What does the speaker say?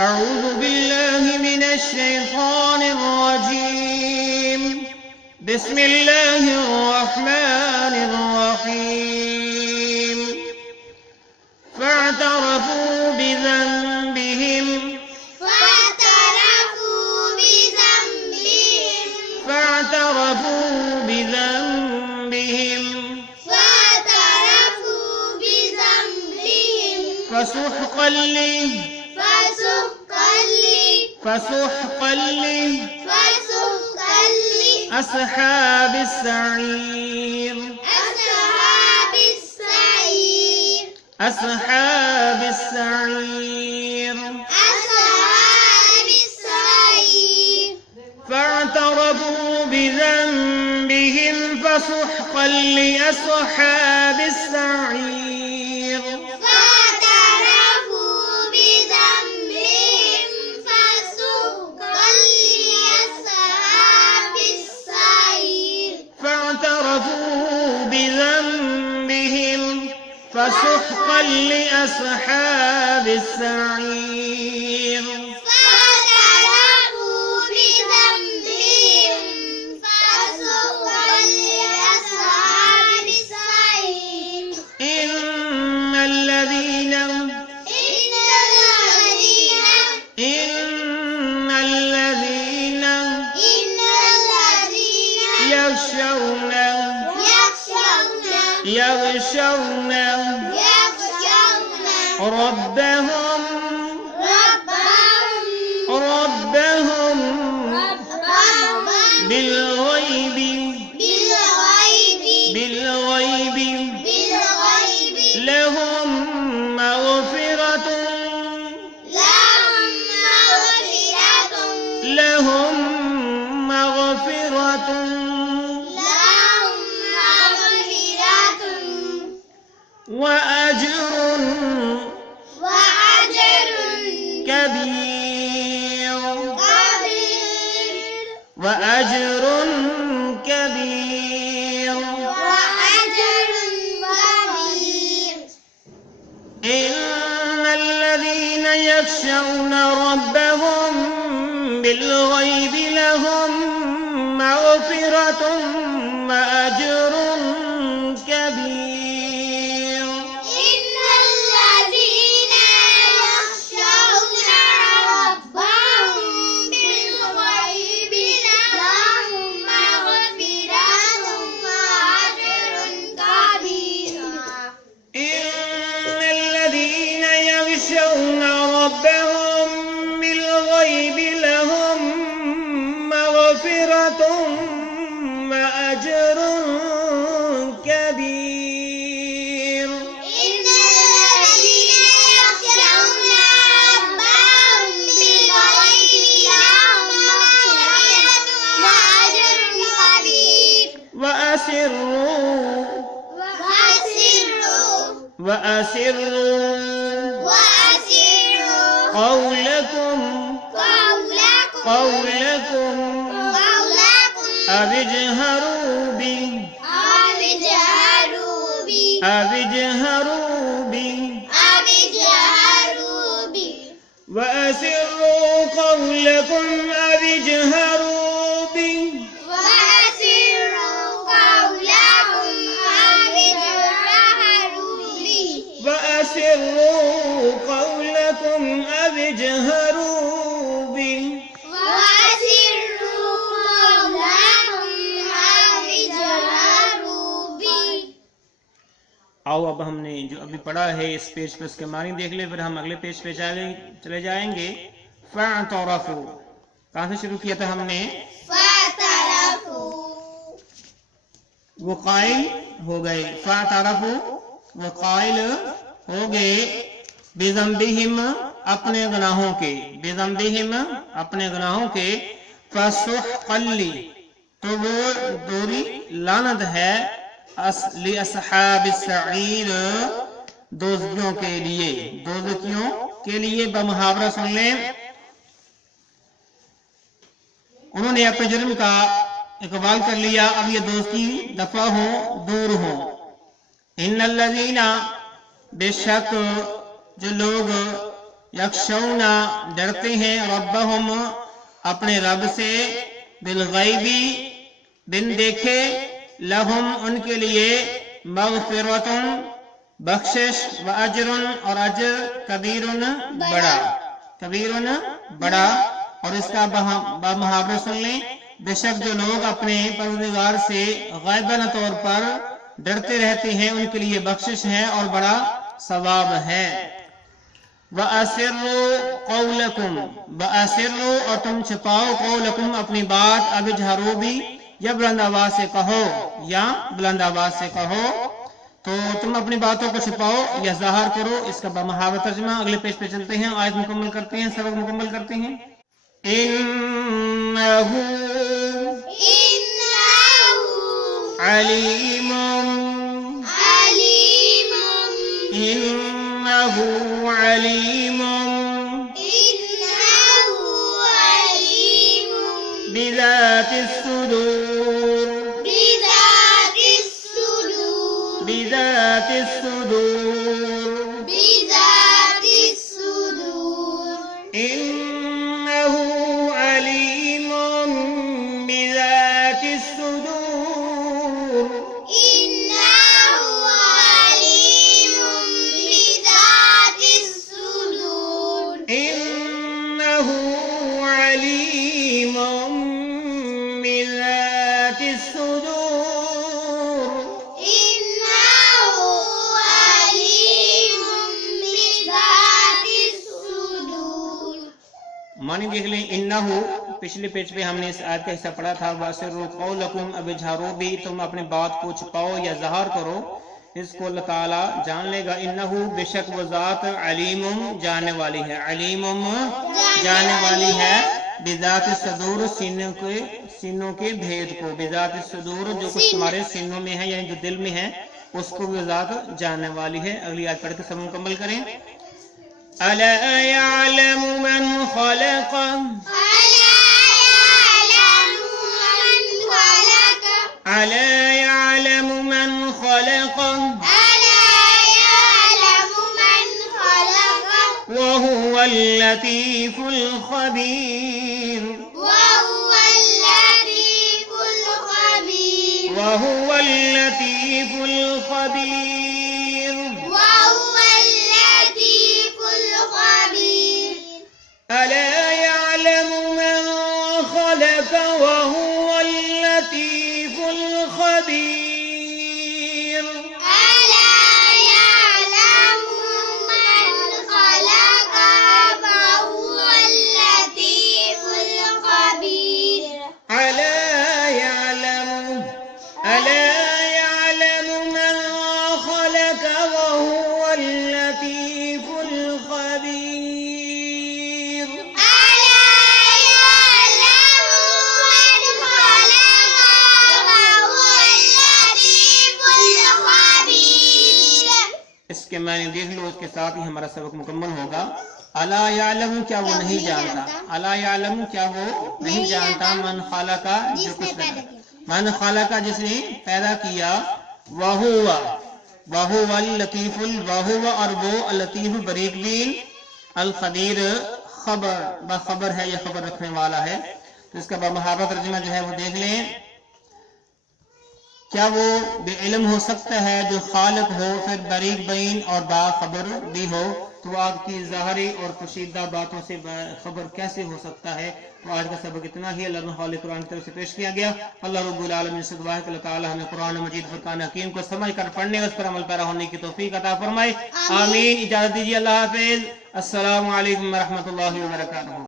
أعوذ بالله من الشيطان الرجيم. بسم الله الرحمن الرحيم. فاعترفوا بذنبهم فسحقا لأصحاب السعير. أصحاب السعير. فاعترفوا بذنبهم فسحقا لأصحاب السعير. فسحقا لأصحاب السعير. إن الذين يخشون ربهم بالغيب لهم مغفرة وأجر كبير. إن الذين يخشون ربهم بالغيب لهم مغفرة وأجر كبير. وأسروا قولكم أو اجهروا به وأسروا قولكم أو اجهروا به آؤ اب ہم نے جو ابھی پڑھا ہے اس پیج پہ اس کے معنی دیکھ لیں، پھر ہم اگلے پیج پہ چلے جائیں گے. فاعترفوا کہاں سے شروع کیا تھا ہم نے؟ وہ قائل ہو گئے. فاعترفوا وہ قائل ہو گئے بذنبہم اپنے گناہوں کے فسحقا تو وہ دوری لعنت ہے لأصحاب السعیر دوزخیوں کے لیے. بمحاورہ سن لیں، انہوں نے اپنے جرم کا اقبال کر لیا، اب یہ دوستی دفع ہو، دور ہو. ان الذین بے شک جو لوگ यख्शौना डरते हैं, रब्बहुम अपने रब से, बिलगैबी बिन देखे, लहुम उनके लिए, मगफिरतुन बख्शिश, व अजरुन और अजर, कबीरुन बड़ा, कबीरुन बड़ा। और इसका मुहावरा सुन लें, बेशक जो लोग अपने परवरदिगार से गैबन तौर पर डरते रहते हैं उनके लिए बख्शिश है और बड़ा सवाब है। वअसिर्रु कौलकुम, वअसिर्रु और तुम छिपाओ, कौलकुम अपनी बात, अबिजहरू भी या बुलंद आवाज से कहो, या बुलंद आवाज से कहो, तो तुम अपनी बातों को छिपाओ या ज़ाहिर करो। इसका मुहावरा तर्जुमा अगले पेज पे चलते हैं, आयत मुकम्मल करते हैं, सबक मुकम्मल करते हैं। इन्नहु अलीमुम, इन्नहु अलीमुम बिज़ातिस सुदूर, बिज़ातिस सुदूर, इन्नहु अलीमुम बिज़ातिस सुदूर, इन्नहु अलीमुम बिज़ातिस सुदूर। मानी देख लें, इन्नहु पिछले पेज पे हमने इस आयत का हिस्सा पढ़ा था, वासिर्रु कौलकुम अबिजहरू भी, तुम अपनी बात को छुपाओ या ज़ाहिर करो, इसको अल्लाह ताला जान लेगा। इन्नहु बेशक वो ज़ात, अलीमुम जानने वाली है, अलीमुम जानने वाली है, बिज़ातिस सुदूर सीनों के भेद को, बिज़ातिस सुदूर जो कुछ तुम्हारे सीनों में है यानी जो दिल में है उसको भी ज़ात जानने वाली है। अगली आयत पढ़ के सब मुकम्मल करें। अला यअलमु मन खलक़, अला यअलमु मन खलक़, व हुवल लतीफुल खबीर, व हुवल लतीफुल खबीर, अला यअलमु मन खलक़ व हुवल लतीफुल खबीर। इसके मायने देख लो, उसके साथ ही हमारा सबक मुकम्मल होगा। अला यालमु क्या वो नहीं जानता, अला यालमु क्या वो नहीं जानता, मन खालका जो कुछ पैदा, मन खालका जिसने पैदा किया, वहुवा वहुवल लतीफुल, वहुवा और वो अल लतीफ बरीक बीन, अल खबीर खबर बखबर है या खबर रखने वाला है। तो इसका मुहावरा तर्जुमा जो है वो देख लें। क्या वो बेइल्म हो सकता है जो खालिक हो फिर बरीक बीन और बाखबर भी हो, तो आपकी ज़ाहरी और पोशीदा बातों से खबर कैसे हो सकता है। तो आज का सबक इतना ही। अल्लाह कुरान की तरफ से पेश किया गया। अल्लाह रब्बुल आलमीन से दुआ है कि अल्लाह ताला हमें कुरान मजीद फुरकान हकीम को समझ कर पढ़ने उस पर अमल पैरा होने की तौफीक अता फरमाए। आमीन। इजाजत दीजिए, अल्लाह हाफिज। अस्सलामु अलैकुम व रहमतुल्लाहि व बरकातुहू।